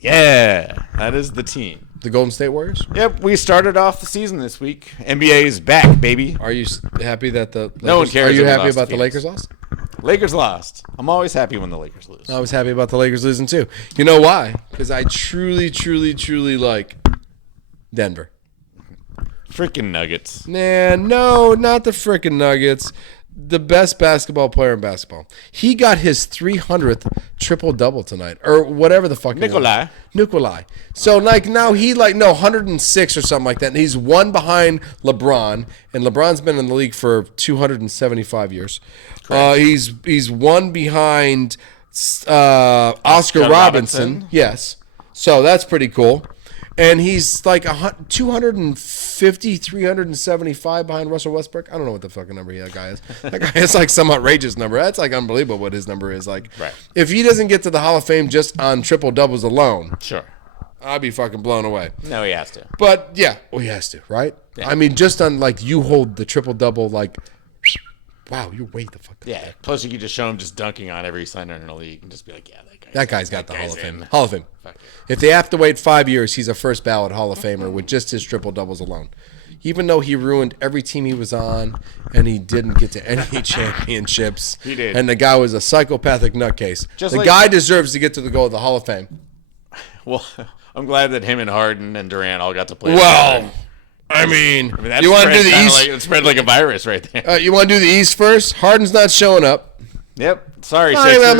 Yeah, that is the team. The Golden State Warriors? Yep, we started off the season this week. NBA is back, baby. Are you happy that the Lakers, No one cares Are you that we happy lost about to the Phoenix. Lakers lost? Lakers lost. I'm always happy when the Lakers lose. I was happy about the Lakers losing too. You know why? Because I truly, truly, truly like Denver. Freaking Nuggets. Nah, no, not the frickin' Nuggets. The best basketball player in basketball. He got his 300th triple-double tonight. Or whatever the fuck Nikolai. Nikolai. So, like, now 106 or something like that. And he's one behind LeBron. And LeBron's been in the league for 275 years. He's one behind Oscar Robinson. Yes. So, that's pretty cool. And he's like 250, 375 behind Russell Westbrook. I don't know what the fucking number that guy is. That guy has like some outrageous number. That's like unbelievable what his number is. Like, right. If he doesn't get to the Hall of Fame just on triple doubles alone, Sure. I'd be fucking blown away. No, he has to. But yeah, well, he has to, right? Yeah. I mean, just on like you hold the triple double, like, wow, you're way the fuck. Yeah. Plus, you could just show him just dunking on every center in the league and just be like, yeah, that guy's got the Hall of Fame. In. Hall of Fame. If they have to wait 5 years, he's a first ballot Hall of Famer with just his triple doubles alone. Even though he ruined every team he was on and he didn't get to any championships. He did. And the guy was a psychopathic nutcase. Just the guy deserves to get to the goal of the Hall of Fame. Well, I'm glad that him and Harden and Durant all got to play. Well, I mean that you want to do the East? It spread like a virus right there. You want to do the East first? Harden's not showing up. Yep. Sorry, Sixers. We'll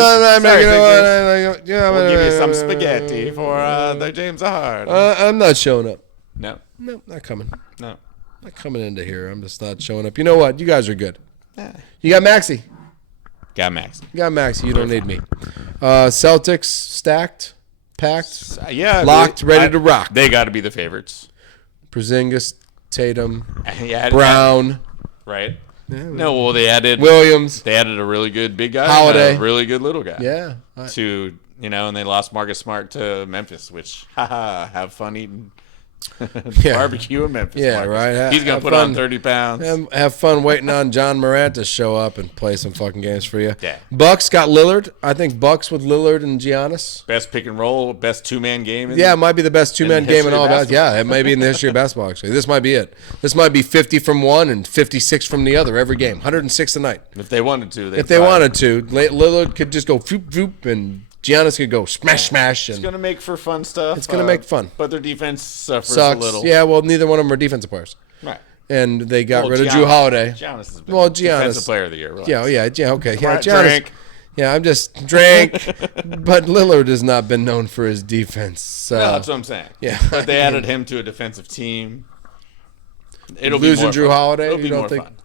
give you some I'm spaghetti for the James Harden. I'm not showing up. No, Not coming. no. Not coming into here. I'm just not showing up. You know what? You guys are good. You got Maxey. Got Max. You got Maxey. You don't need me. Celtics stacked, packed, Yeah, locked, ready to rock. They got to be the favorites. Porzingis, Tatum, Yeah, Brown, right? No, well, they added Williams. They added a really good big guy, Holiday. and a really good little guy. Yeah. And they lost Marcus Smart to Memphis, which have fun eating Yeah. Barbecue in Memphis. Yeah, Marcus. right. He's gonna put on 30 pounds. Have fun waiting on John Morant to show up and play some fucking games for you. Yeah. Bucks got Lillard. I think Bucks with Lillard and Giannis. Best pick and roll, best 2-man game. It might be the best 2-man game in all basketball. Yeah, it may be in the history of basketball, actually. This might be it. This might be 50 from one and 56 from the other every game. 106 a night. If they wanted to. Lillard could just go voop, voop, and Giannis could go smash. It's going to make for fun stuff. It's going to make fun. But their defense suffers Sucks. a little. Yeah, well, neither one of them are defensive players. Right. And they got rid of Drew Holiday. Giannis has been defensive player of the year. Relax. Yeah, okay. Yeah, Right, Giannis. drink. Yeah, I'm just drank. But Lillard has not been known for his defense. No, that's what I'm saying. Yeah. But they added him to a defensive team. It'll losing be more Drew fun. Holiday. It'll be more fun.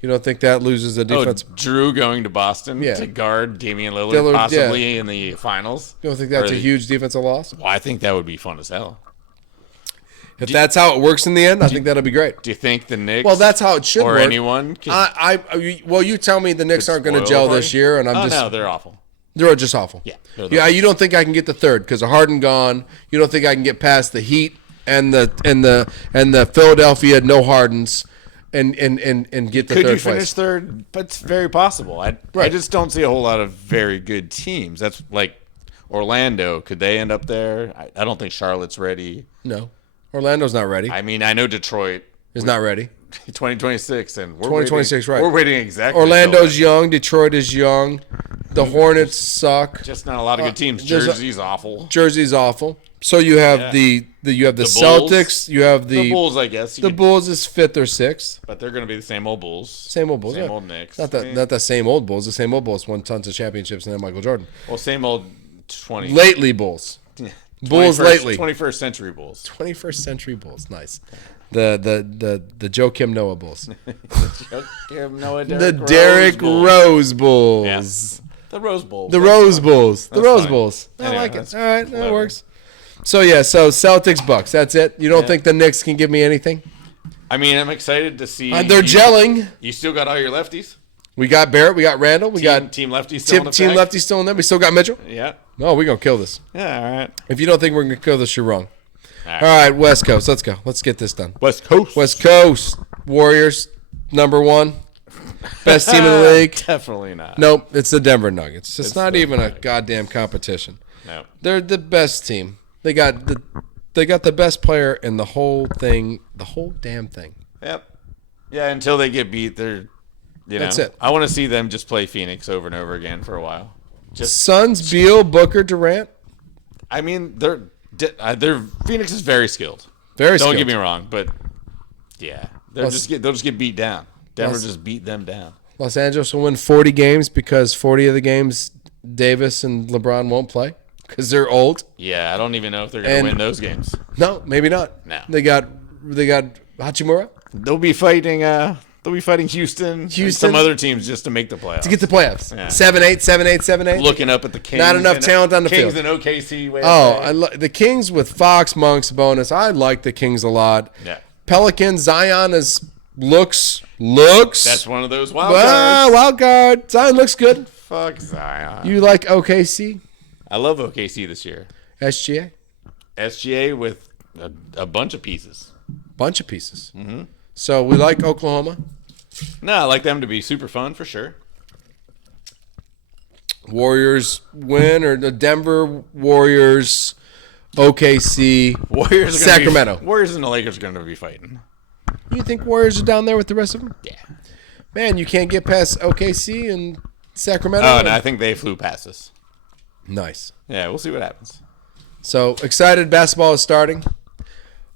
You don't think that loses the defense? Drew going to Boston to guard Damian Lillard possibly in the finals. You don't think that's a huge defensive loss? Well, I think that would be fun as hell. If that's how it works in the end, I think that'll be great. Do you think the Knicks? Well, that's how it should work. Or anyone? Well, you tell me the Knicks aren't going to gel this year, and no, they're awful. They're just awful. Yeah. You don't think I can get the third because of Harden gone. You don't think I can get past the Heat and the Philadelphia no Hardens and get the third place. Could you finish third? That's very possible. I just don't see a whole lot of very good teams. That's like Orlando. Could they end up there? I don't think Charlotte's ready. No. Orlando's not ready. I mean, I know Detroit is not ready. 2026, and we're 2026, right? We're waiting exactly. Orlando's young. Detroit is young. The Hornets suck. Just not a lot of good teams. Jersey's awful. Jersey's awful. So you have the Celtics. You have the Bulls. I guess the Bulls is 5th or 6th, but they're going to be the same old Bulls. Same old Bulls. Same old Knicks. Not the same old Bulls. The same old Bulls won tons of championships and then Michael Jordan. Well, same old 20. Lately Bulls. Bulls lately. 21st century Bulls. 21st century Bulls. Nice. The Joakim Noah Bulls. The Derrick Rose Bulls. Yeah. The Rose Bowl. The Rose Bulls. The Rose fine. Bulls. I Anyway, like it. All right, that works. So Celtics Bucks. That's it. You don't think the Knicks can give me anything? I mean, I'm excited to see. They're gelling. You still got all your lefties. We got Barrett. We got Randall. We got Team Lefty still in effect. Team Lefty still in there. We still got Mitchell. Yeah. No, we're gonna kill this. Yeah. All right. If you don't think we're gonna kill this, you're wrong. All right, West Coast. Let's go. Let's get this done. West Coast. West Coast. Warriors, #1. Best team in the league. Definitely not. Nope, it's the Denver Nuggets. It's not even a goddamn competition. No. They're the best team. They got the best player in the whole thing, the whole damn thing. Yep. Yeah, until they get beat, that's it. I want to see them just play Phoenix over and over again for a while. Suns, Beal, Booker, Durant. I mean, their Phoenix is very skilled. Very skilled. Don't get me wrong, but yeah, they'll just get beat down. Denver just beat them down. Los Angeles will win 40 games because 40 of the games Davis and LeBron won't play because they're old. Yeah, I don't even know if they're going to win those games. No, maybe not. No. They got Hachimura. They'll be fighting Houston and some other teams just to make the playoffs. To get the playoffs. Yeah. 7-8, 7-8, 7-8. Looking up at the Kings. Not enough talent on the Kings field. and OKC. The Kings with Fox, Monks, bonus. I like the Kings a lot. Yeah. Pelicans, Zion looks. That's one of those wild cards. Wild card. Zion looks good. Fuck Zion. You like OKC? I love OKC this year. SGA? SGA with a bunch of pieces. Bunch of pieces. Mm-hmm. So we like Oklahoma. No, I like them to be super fun for sure. Warriors win, or the Denver Warriors, OKC, Warriors, Sacramento. Warriors and the Lakers are going to be fighting. You think Warriors are down there with the rest of them? Yeah. Man, you can't get past OKC and Sacramento. Oh, no, I think they flew past us. Nice. Yeah, we'll see what happens. So excited, basketball is starting.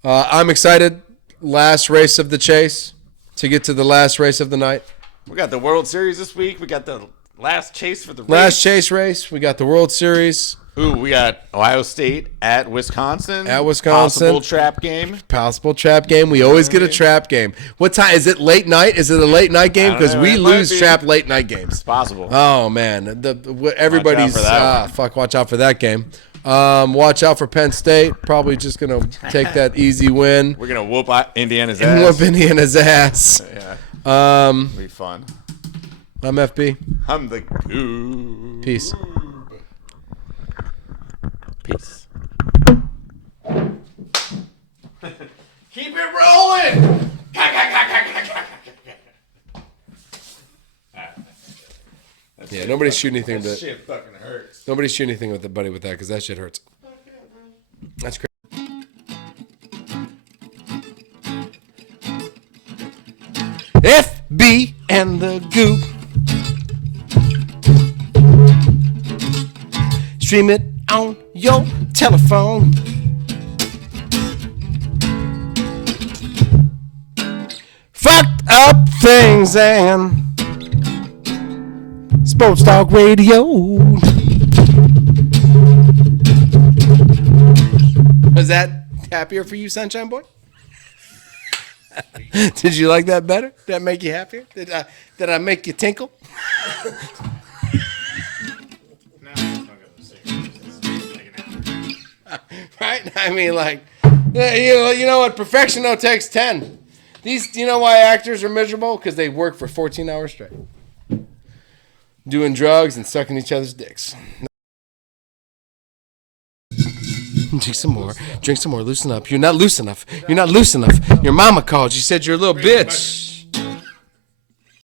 I'm excited. Last race of the chase to get to the last race of the night. We got the World Series this week. We got the last chase for the race. Last chase race. We got the World Series. Ooh, we got Ohio State at Wisconsin. At Wisconsin. Possible trap game. Possible trap game. We always get a trap game. What time? Is it late night? Is it a late night game? Because we lose trap late night games. It's possible. Oh, man. Everybody's... watch out for that game. Watch out for Penn State. Probably just going to take that easy win. We're going to whoop Indiana's ass. Whoop Indiana's ass. Yeah. It'll be fun. I'm FB. I'm the GooB. Peace. Peace. Keep it rolling. Yeah, nobody's shooting anything. That shit fucking hurts. Nobody's shooting anything with the buddy with that because that shit hurts. That's crazy. FB and the GooB. Stream it on your telephone. Fucked up things and Sports Talk Radio. Was that happier for you, Sunshine Boy? Did you like that better? Did that make you happier? Did I make you tinkle? Right? I mean, like, you know what? Perfection though takes 10. These, you know why actors are miserable? Because they work for 14 hours straight, doing drugs and sucking each other's dicks. Drink some more. Drink some more. Loosen up. You're not loose enough. You're not loose enough. Your mama called. She said you're a little bitch.